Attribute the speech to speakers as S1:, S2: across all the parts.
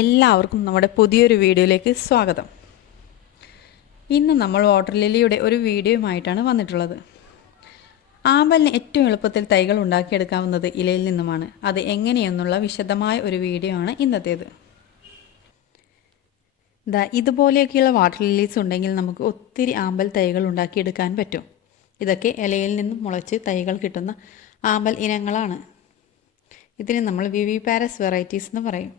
S1: എല്ലാവർക്കും നമ്മുടെ പുതിയൊരു വീഡിയോയിലേക്ക് സ്വാഗതം. ഇന്ന് നമ്മൾ വാട്ടർ ലില്ലിയുടെ ഒരു വീഡിയോയുമായിട്ടാണ് വന്നിട്ടുള്ളത്. ആമ്പലിന് ഏറ്റവും എളുപ്പത്തിൽ തൈകൾ ഉണ്ടാക്കിയെടുക്കാവുന്നത് ഇലയിൽ നിന്നുമാണ്. അത് എങ്ങനെയെന്നുള്ള വിശദമായ ഒരു വീഡിയോ ആണ് ഇന്നത്തേത്. ദാ ഇതുപോലെയൊക്കെയുള്ള വാട്ടർ ലില്ലീസ് ഉണ്ടെങ്കിൽ നമുക്ക് ഒത്തിരി ആമ്പൽ തൈകൾ ഉണ്ടാക്കിയെടുക്കാൻ പറ്റും. ഇതൊക്കെ ഇലയിൽ നിന്നും മുളച്ച് തൈകൾ കിട്ടുന്ന ആമ്പൽ ഇനങ്ങളാണ്. ഇതിന് നമ്മൾ വിവി പാരസ് വെറൈറ്റീസ് എന്ന് പറയും.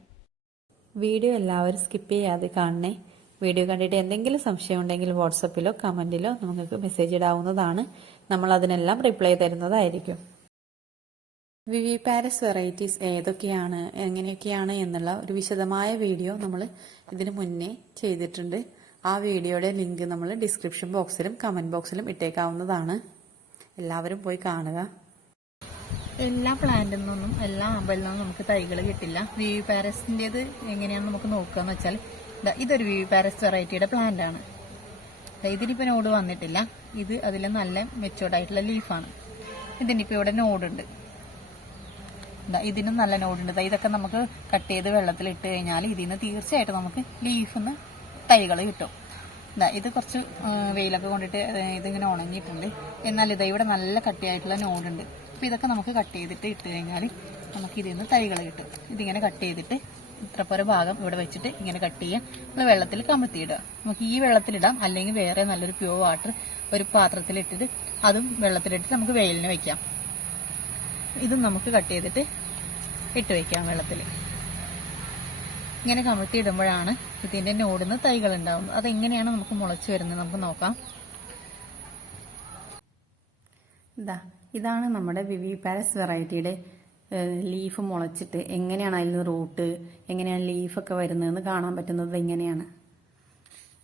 S1: വീഡിയോ എല്ലാവരും സ്കിപ്പ് ചെയ്യാതെ കാണണേ. വീഡിയോ കണ്ടിട്ട് എന്തെങ്കിലും സംശയം ഉണ്ടെങ്കിൽ വാട്സപ്പിലോ കമന്റിലോ നിങ്ങൾക്ക് മെസ്സേജ് ഇടാവുന്നതാണ്. നമ്മൾ അതിനെല്ലാം റിപ്ലൈ തരുന്നതായിരിക്കും. വിവി പാരസ് വെറൈറ്റീസ് ഏതൊക്കെയാണ് എങ്ങനെയൊക്കെയാണ് എന്നുള്ള ഒരു വിശദമായ വീഡിയോ നമ്മൾ ഇതിനു മുന്നേ ചെയ്തിട്ടുണ്ട്. ആ വീഡിയോയുടെ ലിങ്ക് നമ്മൾ ഡിസ്ക്രിപ്ഷൻ ബോക്സിലും കമന്റ് ബോക്സിലും ഇട്ടേക്കാവുന്നതാണ്. എല്ലാവരും പോയി കാണുക.
S2: എല്ലാ പ്ലാന്റിൽ നിന്നും എല്ലാ ആമ്പലിൽ നിന്നും നമുക്ക് തൈകൾ കിട്ടില്ല. വി വി പാരസിന്റെത് എങ്ങനെയാണെന്ന് നമുക്ക് നോക്കുകയെന്ന് വെച്ചാൽ ഇതൊരു വി വി പാരസ് വെറൈറ്റിയുടെ പ്ലാന്റാണ് ഇതിനിപ്പോൾ നോഡ് വന്നിട്ടില്ല. ഇത് അതിൽ നല്ല മെച്ചോർഡ് ആയിട്ടുള്ള ലീഫാണ് ഇതിനിപ്പോൾ ഇവിടെ നോഡുണ്ട് ദാ ഇതിനും നല്ല നോഡുണ്ട് ദാ ഇതൊക്കെ നമുക്ക് കട്ട് ചെയ്ത് വെള്ളത്തിലിട്ട് കഴിഞ്ഞാൽ ഇതിൽ നിന്ന് തീർച്ചയായിട്ടും നമുക്ക് ലീഫിൽ നിന്ന് തൈകൾ കിട്ടും. ഇതാ ഇത് കുറച്ച് വെയിലൊക്കെ കൊണ്ടിട്ട് ഇതിങ്ങനെ ഉണങ്ങിയിട്ടുണ്ട്. എന്നാൽ ഇതാ ഇവിടെ നല്ല കട്ടിയായിട്ടുള്ള നോഡുണ്ട് അപ്പോൾ ഇതൊക്കെ നമുക്ക് കട്ട് ചെയ്തിട്ട് ഇട്ട് കഴിഞ്ഞാൽ നമുക്ക് ഇതിൽ നിന്ന് തൈകൾ കിട്ടും. ഇതിങ്ങനെ കട്ട് ചെയ്തിട്ട് ഇത്രപ്പോര ഭാഗം ഇവിടെ വെച്ചിട്ട് ഇങ്ങനെ കട്ട് ചെയ്യാം. നമ്മൾ വെള്ളത്തിൽ കമത്തിയിടുക. നമുക്ക് ഈ വെള്ളത്തിലിടാം. അല്ലെങ്കിൽ വേറെ നല്ലൊരു പ്യൂർ വാട്ടർ ഒരു പാത്രത്തിലിട്ടിട്ട് അതും വെള്ളത്തിലിട്ട് നമുക്ക് വെയിലിന് വെക്കാം. ഇതും നമുക്ക് കട്ട് ചെയ്തിട്ട് ഇട്ട് വെക്കാം വെള്ളത്തിൽ ഇങ്ങനെ കമഴ്ത്തി ഇതിന്റെ നോടുന്ന് തൈകൾ ഉണ്ടാവുന്നത്. അതെങ്ങനെയാണ് നമുക്ക് മുളച്ചു വരുന്നത് നമുക്ക് നോക്കാം.
S1: ഇതാ ഇതാണ് നമ്മുടെ വിവി പാരസ് വെറൈറ്റിയുടെ ലീഫ് മുളച്ചിട്ട് എങ്ങനെയാണ് അതിൽ നിന്ന് റൂട്ട് എങ്ങനെയാണ് ലീഫൊക്കെ വരുന്നതെന്ന് കാണാൻ പറ്റുന്നത് എങ്ങനെയാണ്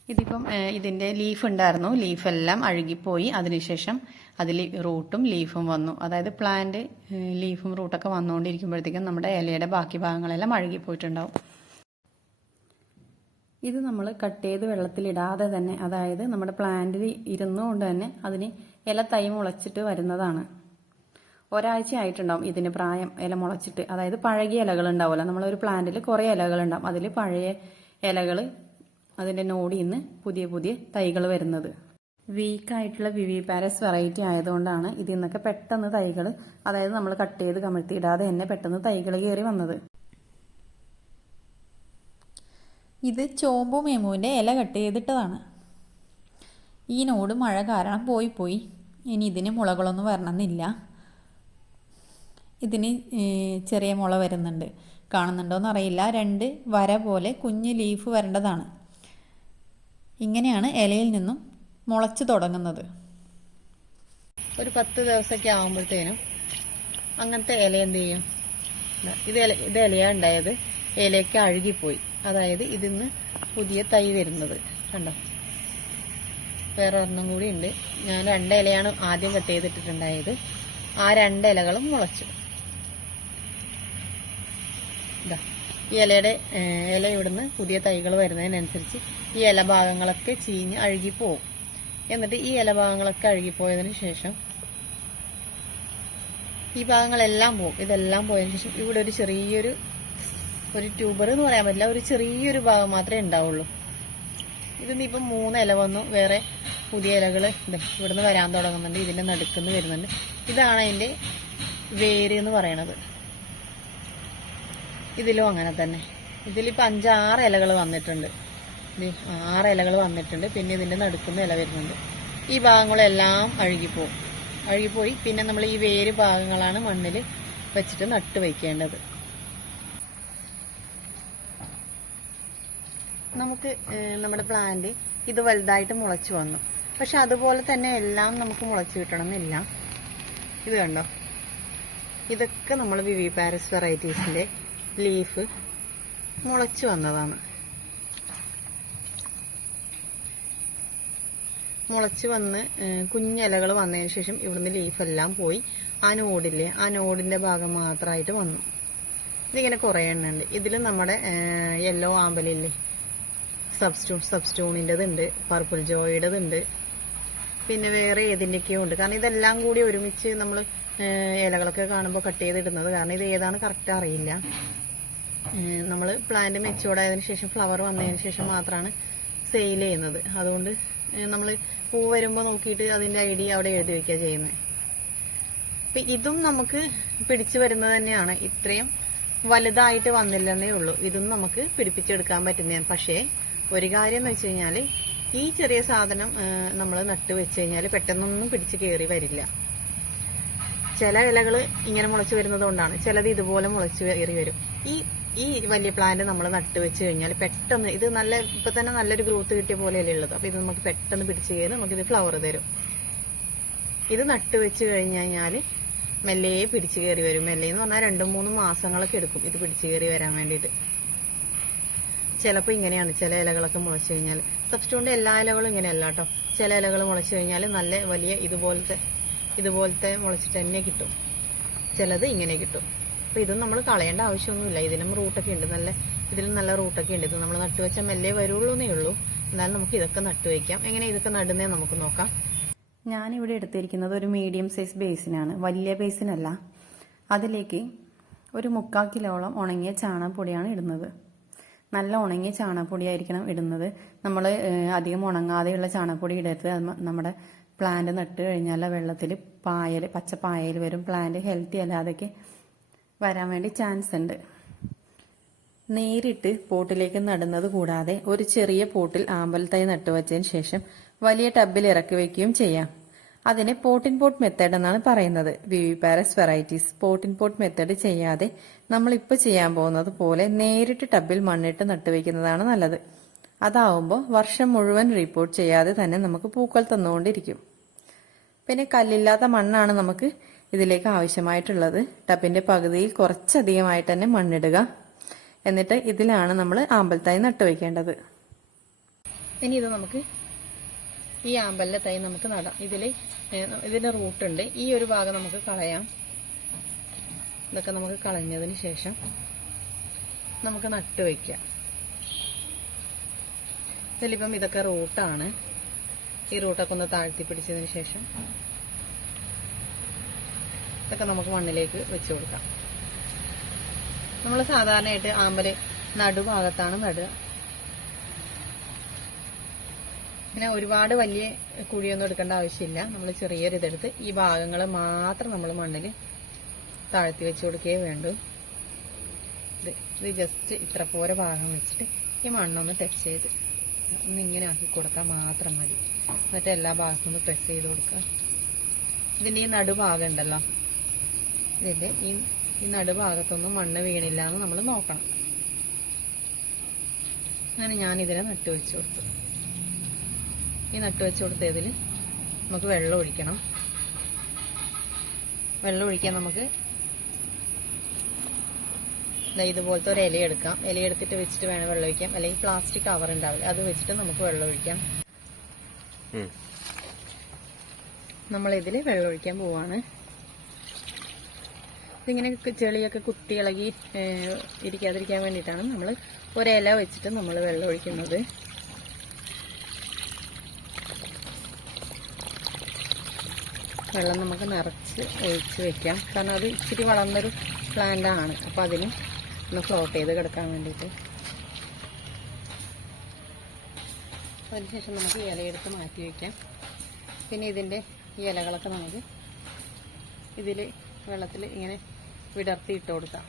S1: ഇതിപ്പം ഇതിന്റെ ലീഫ് ഉണ്ടായിരുന്നു. ലീഫെല്ലാം അഴുകിപ്പോയി. അതിനുശേഷം അതിൽ റൂട്ടും ലീഫും വന്നു. അതായത് പ്ലാന്റ് ലീഫും റൂട്ടൊക്കെ വന്നുകൊണ്ടിരിക്കുമ്പോഴത്തേക്കും നമ്മുടെ ഇലയുടെ ബാക്കി ഭാഗങ്ങളെല്ലാം അഴുകിപ്പോയിട്ടുണ്ടാവും. ഇത് നമ്മൾ കട്ട് ചെയ്ത് വെള്ളത്തിലിടാതെ തന്നെ അതായത് നമ്മുടെ പ്ലാന്റിൽ ഇരുന്നുകൊണ്ട് തന്നെ അതിന് ഇല തൈ മുളച്ചിട്ട് വരുന്നതാണ്. ഒരാഴ്ച ആയിട്ടുണ്ടാവും ഇതിന് പ്രായം ഇല മുളച്ചിട്ട്. അതായത് പഴകിയ ഇലകൾ ഉണ്ടാവുമല്ലോ. നമ്മളൊരു പ്ലാന്റിൽ കുറേ ഇലകൾ ഉണ്ടാവും. അതിൽ പഴയ ഇലകൾ അതിന്റെ നോടി നിന്ന് പുതിയ പുതിയ തൈകൾ വരുന്നത്. വീക്കായിട്ടുള്ള വിവി പാരസ് വെറൈറ്റി ആയതുകൊണ്ടാണ് ഇതിൽ നിന്നൊക്കെ പെട്ടെന്ന് തൈകൾ അതായത് നമ്മൾ കട്ട് ചെയ്ത് കമഴ്ത്തിയിടാതെ തന്നെ പെട്ടെന്ന് തൈകൾ കയറി വന്നത്. ഇത് ചോമ്പു മെമുവിന്റെ ഇല കട്ട് ചെയ്തിട്ടതാണ്. ഈ നോട് മഴ കാരണം പോയി പോയി. ഇനി ഇതിന് മുളകളൊന്നും വരണമെന്നില്ല. ഇതിന് ചെറിയ മുള വരുന്നുണ്ട്. കാണുന്നുണ്ടോയെന്ന് അറിയില്ല രണ്ട് വര പോലെ കുഞ്ഞ് ലീഫ് വരേണ്ടതാണ്. ഇങ്ങനെയാണ് ഇലയിൽ നിന്നും മുളച്ചു തുടങ്ങുന്നത്.
S2: ഒരു പത്ത് ദിവസമൊക്കെ ആകുമ്പോഴത്തേനും അങ്ങനത്തെ ഇല എന്ത് ചെയ്യും? ഇത് ഇല ഇത് ഇലയാ ഉണ്ടായത്. ഇലയൊക്കെ അഴുകിപ്പോയി. അതായത് ഇതിന്ന് പുതിയ തൈ വരുന്നത്. കണ്ടോ? വേറെ ഒരെണ്ണം കൂടി ഉണ്ട്. ഞാൻ രണ്ട് ഇലയാണ് ആദ്യം കട്ട് ചെയ്തിട്ടിട്ടുണ്ടായത്. ആ രണ്ട് ഇലകളും മുളച്ചു. ഈ ഇലയുടെ ഇല ഇവിടുന്ന് പുതിയ തൈകൾ വരുന്നതിനനുസരിച്ച് ഈ ഇല ഭാഗങ്ങളൊക്കെ ചീഞ്ഞ് അഴുകിപ്പോവും. എന്നിട്ട് ഈ ഇല ഭാഗങ്ങളൊക്കെ അഴുകിപ്പോയതിന് ശേഷം ഈ ഭാഗങ്ങളെല്ലാം പോകും ഇതെല്ലാം പോയതിനു ശേഷം ഇവിടെ ഒരു ചെറിയൊരു ഒരു ട്യൂബർ എന്ന് പറയാൻ പറ്റില്ല. ഒരു ചെറിയൊരു ഭാഗം മാത്രമേ ഉണ്ടാവുള്ളൂ. ഇതിന്ന് ഇപ്പം മൂന്ന് ഇല വന്നു. വേറെ പുതിയ ഇലകൾ ഇവിടുന്ന് വരാൻ തുടങ്ങുന്നുണ്ട്. ഇതിന്റെ നടുക്കുന്ന് വരുന്നുണ്ട്. ഇതാണ് അതിന്റെ വേര് എന്ന് പറയണത്. ഇതിലും അങ്ങനെ തന്നെ. ഇതിലിപ്പോൾ അഞ്ചാറ് ഇലകൾ വന്നിട്ടുണ്ട്. ആറ് ഇലകൾ വന്നിട്ടുണ്ട്. പിന്നെ ഇതിന്റെ നടുക്കുന്ന ഇല വരുന്നുണ്ട്. ഈ ഭാഗങ്ങളെല്ലാം അഴുകിപ്പോവും. അഴുകിപ്പോയി. പിന്നെ നമ്മൾ ഈ വേര് ഭാഗങ്ങളാണ് മണ്ണിൽ വെച്ചിട്ട് നട്ട് വയ്ക്കേണ്ടത് നമുക്ക് നമ്മുടെ പ്ലാന്റ് ഇത് വലുതായിട്ട് മുളച്ചു വന്നു. പക്ഷെ അതുപോലെ തന്നെ എല്ലാം നമുക്ക് മുളച്ചു കിട്ടണമെന്നില്ല. ഇത് കണ്ടോ? ഇതൊക്കെ നമ്മൾ വിവി പാരസ് വെറൈറ്റീസിന്റെ ലീഫ് മുളച്ചു വന്നതാണ്. മുളച്ച് വന്ന് കുഞ്ഞിലകൾ വന്നതിന് ശേഷം ഇവിടുന്ന് ലീഫെല്ലാം പോയി. ആ നോഡില്ലേ ആ നോടിന്റെ ഭാഗം മാത്രമായിട്ട് വന്നു. ഇതിങ്ങനെ കുറേ എണ്ണ ഉണ്ട്. ഇതിൽ നമ്മുടെ യെല്ലോ ആമ്പലില്ലേ? സബ്സ്റ്റൂൺ സബ്സ്റ്റൂണിന്റെതുണ്ട് പർപ്പിൾ ജോയുടേതുണ്ട് പിന്നെ വേറെ ഏതിന്റെയൊക്കെയോ ഉണ്ട്. കാരണം ഇതെല്ലാം കൂടി ഒരുമിച്ച് നമ്മൾ ഇലകളൊക്കെ കാണുമ്പോൾ കട്ട് ചെയ്തിടുന്നത്. കാരണം ഇത് ഏതാണ് കറക്റ്റ് അറിയില്ല. നമ്മൾ പ്ലാന്റ് മെച്ചുവേർഡ് ആയതിനു ശേഷം ഫ്ലവർ വന്നതിന് ശേഷം മാത്രമാണ് സെയിൽ ചെയ്യുന്നത്. അതുകൊണ്ട് നമ്മൾ പൂ വരുമ്പോൾ നോക്കിയിട്ട് അതിന്റെ ഐ ഡി അവിടെ എഴുതി വയ്ക്കുക ചെയ്യുന്നത് അപ്പം ഇതും നമുക്ക് പിടിച്ചു വരുന്നത് തന്നെയാണ്. ഇത്രയും വലുതായിട്ട് വന്നില്ലെന്നേ ഉള്ളൂ. ഇതും നമുക്ക് പിടിപ്പിച്ചെടുക്കാൻ പറ്റുന്നതാണ്. പക്ഷേ ഒരു കാര്യം എന്ന് വെച്ച് കഴിഞ്ഞാൽ ഈ ചെറിയ സാധനം നമ്മൾ നട്ട് വെച്ച് കഴിഞ്ഞാൽ പെട്ടെന്നൊന്നും പിടിച്ച് കയറി വരില്ല. ചില ഇലകൾ ഇങ്ങനെ മുളച്ച് വരുന്നത് കൊണ്ടാണ്. ചിലത് ഇതുപോലെ മുളച്ച് കയറി വരും. ഈ ഈ വലിയ പ്ലാന്റ് നമ്മൾ നട്ട് വെച്ച് കഴിഞ്ഞാൽ പെട്ടെന്ന് ഇത് നല്ല ഇപ്പൊ തന്നെ നല്ലൊരു ഗ്രോത്ത് കിട്ടിയ പോലെയല്ലേ ഉള്ളത്. അപ്പൊ ഇത് നമുക്ക് പെട്ടെന്ന് പിടിച്ച് കയറി നമുക്കിത് ഫ്ലവർ തരും. ഇത് നട്ട് വെച്ച് കഴിഞ്ഞ് കഴിഞ്ഞാൽ മെല്ലെ പിടിച്ച് കയറി വരും. മെല്ലെ എന്ന് പറഞ്ഞാൽ രണ്ടും മൂന്നും മാസങ്ങളൊക്കെ എടുക്കും ഇത് പിടിച്ച് കയറി വരാൻ വേണ്ടിയിട്ട്. ചിലപ്പോൾ ഇങ്ങനെയാണ് ചില ഇലകളൊക്കെ മുളച്ചു കഴിഞ്ഞാൽ സബ്സ്റ്റൂണിന്റെ എല്ലാ ഇലകളും ഇങ്ങനെയല്ല കേട്ടോ ചില ഇലകൾ മുളച്ചു കഴിഞ്ഞാൽ നല്ല വലിയ ഇതുപോലത്തെ ഇതുപോലത്തെ മുളച്ചിട്ട് തന്നെ കിട്ടും. ചിലത് ഇങ്ങനെ കിട്ടും. അപ്പോൾ ഇതും നമ്മൾ കളയേണ്ട ആവശ്യമൊന്നുമില്ല. ഇതിനും റൂട്ടൊക്കെ ഉണ്ട്. നല്ല ഇതിലും നല്ല റൂട്ടൊക്കെ ഉണ്ട്. ഇത് നമ്മൾ നട്ടുവെച്ചാൽ മെല്ലെ വരുള്ളൂ എന്നേ ഉള്ളൂ. എന്നാലും നമുക്ക് ഇതൊക്കെ നട്ടുവയ്ക്കാം എങ്ങനെ ഇതൊക്കെ നടുന്നേ നമുക്ക് നോക്കാം.
S3: ഞാനിവിടെ എടുത്തിരിക്കുന്നത് ഒരു മീഡിയം സൈസ് ബേസിനാണ് വലിയ ബേസിനല്ല അതിലേക്ക് ഒരു മുക്കാൽ കിലോളം ഉണങ്ങിയ ചാണകപ്പൊടിയാണ് ഇടുന്നത്. നല്ല ഉണങ്ങിയ ചാണകപ്പൊടിയായിരിക്കണം ഇടുന്നത്. നമ്മൾ അധികം ഉണങ്ങാതെയുള്ള ചാണകപ്പൊടി ഇടരുത്. നമ്മുടെ പ്ലാന്റ് നട്ട് കഴിഞ്ഞാൽ വെള്ളത്തിൽ പായൽ പച്ച പായൽ വരും. പ്ലാന്റ് ഹെൽത്തി അല്ലാതൊക്കെ വരാൻ വേണ്ടി ചാൻസ് ഉണ്ട്. നേരിട്ട് പോട്ടിലേക്ക് നടുന്നത് കൂടാതെ ഒരു ചെറിയ പോട്ടിൽ ആമ്പൽ തൈ നട്ടുവച്ചതിന് ശേഷം വലിയ ടബിൽ ഇറക്കി വയ്ക്കുകയും ചെയ്യാം. അതിനെ പോട്ടിൻ പോട്ട് മെത്തേഡ് എന്നാണ് പറയുന്നത്. വിവി പാരസ് വെറൈറ്റീസ് പോട്ടിൻ പോട്ട് മെത്തേഡ് ചെയ്യാതെ നമ്മളിപ്പോൾ ചെയ്യാൻ പോകുന്നത് പോലെ നേരിട്ട് ടബിൽ മണ്ണിട്ട് നട്ടുവെക്കുന്നതാണ് നല്ലത്. അതാവുമ്പോൾ വർഷം മുഴുവൻ റിപ്പോർട്ട് ചെയ്യാതെ തന്നെ നമുക്ക് പൂക്കൾ തന്നുകൊണ്ടിരിക്കും. പിന്നെ കല്ലില്ലാത്ത മണ്ണാണ് നമുക്ക് ഇതിലേക്ക് ആവശ്യമായിട്ടുള്ളത്. ടബിന്റെ പകുതിയിൽ കുറച്ചധികമായിട്ട് തന്നെ മണ്ണിടുക. എന്നിട്ട് ഇതിലാണ് നമ്മൾ ആമ്പൽത്തായി നട്ടുവെക്കേണ്ടത്
S2: ഇനി ഇത് നമുക്ക് ഈ ആമ്പലിലെ തൈ നമുക്ക് നടാം. ഇതിൽ ഇതിന്റെ റൂട്ടുണ്ട് ഈ ഒരു ഭാഗം നമുക്ക് കളയാം. ഇതൊക്കെ നമുക്ക് കളഞ്ഞതിന് ശേഷം നമുക്ക് നട്ട് വയ്ക്കാം ഇതിലിപ്പം ഇതൊക്കെ റൂട്ടാണ് ഈ റൂട്ടൊക്കെ ഒന്ന് താഴ്ത്തി പിടിച്ചതിന് ശേഷം ഇതൊക്കെ നമുക്ക് മണ്ണിലേക്ക് വെച്ച് കൊടുക്കാം. നമ്മൾ സാധാരണയായിട്ട് ആമ്പൽ നടുഭാഗത്താണ് നടുക. പിന്നെ ഒരുപാട് വലിയ കുഴിയൊന്നും എടുക്കേണ്ട ആവശ്യമില്ല. നമ്മൾ ചെറിയൊരിതെടുത്ത് ഈ ഭാഗങ്ങൾ മാത്രം നമ്മൾ മണ്ണിൽ താഴ്ത്തി വെച്ച് കൊടുക്കുകയേ വേണ്ടൂ. ഇത് ഇത് ജസ്റ്റ് ഇത്ര പോരെ ഭാഗം വെച്ചിട്ട് ഈ മണ്ണൊന്ന് ടച്ച് ചെയ്ത് ഒന്ന് ഇങ്ങനെ ആക്കി കൊടുത്താൽ മാത്രം മതി. എന്നിട്ട് എല്ലാ ഭാഗത്തും ഒന്ന് പ്രസ് ചെയ്ത് കൊടുക്കുക. ഇതിന്റെ ഈ നടുഭാഗം ഉണ്ടല്ലോ. ഇതിന്റെ ഈ ഈ നടുഭാഗത്തൊന്നും മണ്ണ് വീണില്ല എന്ന് നമ്മൾ നോക്കണം. അങ്ങനെ ഞാനിതിനെ നട്ടുവെച്ച് കൊടുത്തു. ഈ നട്ട് വെച്ച് കൊടുത്തതിൽ നമുക്ക് വെള്ളം ഒഴിക്കണം. വെള്ളം ഒഴിക്കാൻ നമുക്ക് ഇതുപോലത്തെ ഒരു ഇല എടുക്കാം. ഇല എടുത്തിട്ട് വെച്ചിട്ട് വേണം വെള്ളം ഒഴിക്കാം അല്ലെങ്കിൽ പ്ലാസ്റ്റിക് കവർ ഉണ്ടാവില്ല അത് വെച്ചിട്ട് നമുക്ക് വെള്ളം ഒഴിക്കാം. നമ്മളിതിൽ വെള്ളം ഒഴിക്കാൻ പോവാണ്. ഇതിങ്ങനെ ചെളിയൊക്കെ കുത്തി ഇളകി ഇരിക്കാതിരിക്കാൻ വേണ്ടിയിട്ടാണ് നമ്മൾ ഒരില വെച്ചിട്ട് നമ്മൾ വെള്ളം ഒഴിക്കുന്നത്. വെള്ളം നമുക്ക് നിറച്ച് ഒഴിച്ച് വെക്കാം. കാരണം അത് ഇച്ചിരി വളർന്നൊരു പ്ലാന്റ് ആണ്. അപ്പോൾ അതിന് ഒന്ന് ഫ്ലോട്ട് ചെയ്ത് കിടക്കാൻ വേണ്ടിയിട്ട്. അതിനുശേഷം നമുക്ക് ഇലയെടുത്ത് മാറ്റി വയ്ക്കാം പിന്നെ ഇതിന്റെ ഈ ഇലകളൊക്കെ നമുക്ക് ഇതിൽ വെള്ളത്തിൽ ഇങ്ങനെ വിടർത്തി ഇട്ട് കൊടുക്കാം.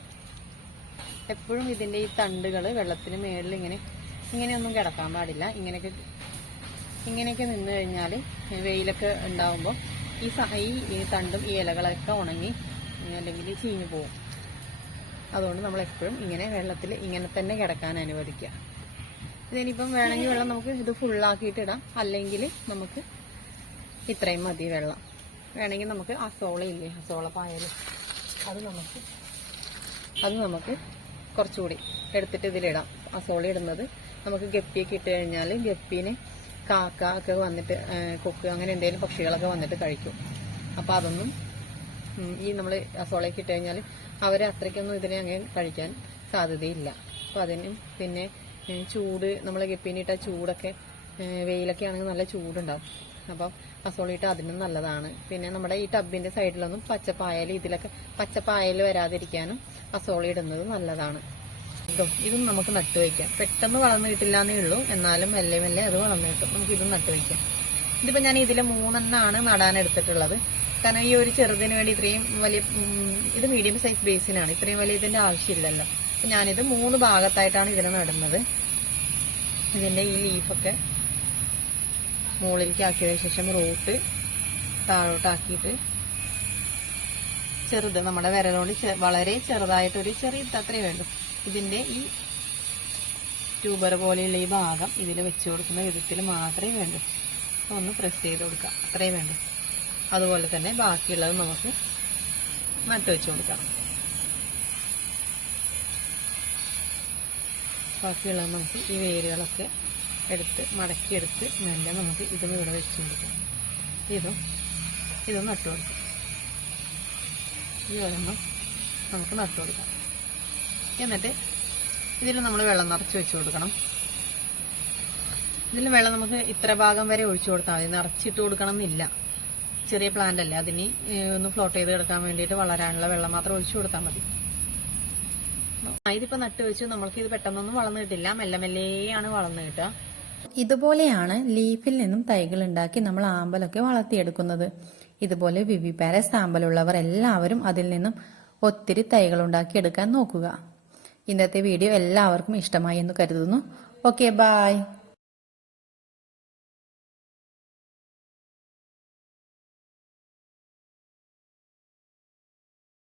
S2: എപ്പോഴും ഇതിന്റെ ഈ തണ്ടുകൾ വെള്ളത്തിന് മേളിൽ ഇങ്ങനെ ഇങ്ങനെയൊന്നും കിടക്കാൻ പാടില്ല. ഇങ്ങനെയൊക്കെ ഇങ്ങനെയൊക്കെ നിന്ന് കഴിഞ്ഞാൽ വെയിലൊക്കെ ഉണ്ടാവുമ്പോൾ ഈ ഈ തണ്ടും ഈ ഇലകളൊക്കെ ഉണങ്ങി അല്ലെങ്കിൽ ചീഞ്ഞു പോകും. അതുകൊണ്ട് നമ്മൾ എപ്പോഴും ഇങ്ങനെ വെള്ളത്തിൽ ഇങ്ങനെ തന്നെ കിടക്കാൻ അനുവദിക്കുക. ഇതിനിപ്പം വേണമെങ്കിൽ വെള്ളം നമുക്ക് ഇത് ഫുള്ളാക്കിയിട്ടിടാം അല്ലെങ്കിൽ നമുക്ക് ഇത്രയും മതി വെള്ളം. വേണമെങ്കിൽ നമുക്ക് അസോള ഇല്ലേ? അസോള പായൽ. അത് നമുക്ക് അത് നമുക്ക് കുറച്ചുകൂടി എടുത്തിട്ട് ഇതിലിടാം. അസോള ഇടുന്നത് നമുക്ക് ഗപ്പിയൊക്കെ ഇട്ട് കഴിഞ്ഞാൽ ഗപ്പീനെ കാക്ക ഒക്കെ വന്നിട്ട് കൊക്ക് അങ്ങനെ എന്തെങ്കിലും പക്ഷികളൊക്കെ വന്നിട്ട് കഴിക്കും. അപ്പം അതൊന്നും ഈ നമ്മൾ അസോളയ്ക്ക് ഇട്ട് കഴിഞ്ഞാൽ അവർ അത്രയ്ക്കൊന്നും ഇതിനെ അങ്ങനെ കഴിക്കാൻ സാധ്യതയില്ല. അപ്പം അതിനും പിന്നെ ചൂട് നമ്മൾ ഗപ്പിനിട്ട ചൂടൊക്കെ വെയിലൊക്കെ ആണെങ്കിൽ നല്ല ചൂടുണ്ടാവും. അപ്പം അസോളിട്ട് അതിനും നല്ലതാണ്. പിന്നെ നമ്മുടെ ഈ ടബിന്റെ സൈഡിലൊന്നും പച്ചപ്പായൽ ഇതിലൊക്കെ പച്ചപ്പായൽ വരാതിരിക്കാനും അസോളി ഇടുന്നത് നല്ലതാണ്. ഇതും ഇതും നമുക്ക് നട്ടു വയ്ക്കാം. പെട്ടെന്ന് വളർന്നു കിട്ടില്ല എന്നേ ഉള്ളൂ. എന്നാലും മെല്ലെ മെല്ലെ അത് വളർന്നു കിട്ടും. നമുക്ക് ഇതും നട്ടു വയ്ക്കാം. ഇതിപ്പോ ഞാൻ ഇതിലെ മൂന്നെണ്ണാണ് നടാൻ എടുത്തിട്ടുള്ളത്. കാരണം ഈ ഒരു ചെറുതിന് വേണ്ടി ഇത്രയും വലിയ ഇത് മീഡിയം സൈസ് ബേസിനാണ് ഇത്രയും വലിയ ഇതിന്റെ ആവശ്യമില്ലല്ലോ. അപ്പൊ ഞാനിത് മൂന്ന് ഭാഗത്തായിട്ടാണ് ഇതിനെ നടുന്നത്. ഇതിന്റെ ഈ ലീഫൊക്കെ മുകളിലേക്ക് ആക്കിയതിനു ശേഷം റൂട്ട് താഴോട്ടാക്കിയിട്ട് ചെറുത് നമ്മുടെ വിരലോണ്ട് ചെ- വളരെ ചെറുതായിട്ടൊരു ചെറിയ അത്രയും വേണ്ടു. ഇതിന്റെ ഈ ട്യൂബർ പോലെയുള്ള ഈ ഭാഗം ഇതിൽ വെച്ച് കൊടുക്കുന്ന വിധത്തിൽ മാത്രമേ വേണ്ടൂ. ഒന്ന് പ്രസ് ചെയ്ത് കൊടുക്കാം അത്രയും വേണ്ടൂ. അതുപോലെ തന്നെ ബാക്കിയുള്ളത് നമുക്ക് നട്ടു വെച്ച് കൊടുക്കാം. ബാക്കിയുള്ളത് നമുക്ക് ഈ വേരുകളൊക്കെ എടുത്ത് മടക്കിയെടുത്ത് നല്ല നമുക്ക് ഇതും ഇവിടെ വെച്ച് കൊടുക്കാം. ഇതും ഇതും നട്ടു കൊടുക്കാം. ഈ നമുക്ക് നട്ടു കൊടുക്കാം. എന്നിട്ട് ഇതിൽ നമ്മൾ വെള്ളം നിറച്ച് വെച്ച് കൊടുക്കണം. ഇതിൽ വെള്ളം നമുക്ക് ഇത്ര ഭാഗം വരെ ഒഴിച്ചു കൊടുത്താൽ മതി. നിറച്ചിട്ട് കൊടുക്കണം എന്നില്ല ചെറിയ പ്ലാന്റ് അല്ലേ അതിന് ഒന്ന് ഫ്ലോട്ട് ചെയ്ത് കിടക്കാൻ വേണ്ടിയിട്ട് വളരാനുള്ള വെള്ളം മാത്രം ഒഴിച്ചു കൊടുത്താൽ മതി. ഇതിപ്പോൾ ഇതിപ്പോ നട്ട് വെച്ചു നമ്മൾക്ക് ഇത് പെട്ടെന്നൊന്നും വളർന്നു കിട്ടില്ല. മെല്ലെ മെല്ലേയാണ് വളർന്നു കിട്ടുക.
S3: ഇതുപോലെയാണ് ലീഫിൽ നിന്നും തൈകൾ ഉണ്ടാക്കി നമ്മൾ ആമ്പലൊക്കെ വളർത്തിയെടുക്കുന്നത്. ഇതുപോലെ വിവി പാരസ് ആമ്പലുള്ളവർ എല്ലാവരും അതിൽ നിന്നും ഒത്തിരി തൈകൾ ഉണ്ടാക്കിയെടുക്കാൻ നോക്കുക. ഇന്നത്തെ വീഡിയോ എല്ലാവർക്കും ഇഷ്ടമായി എന്ന് കരുതുന്നു. Okay bye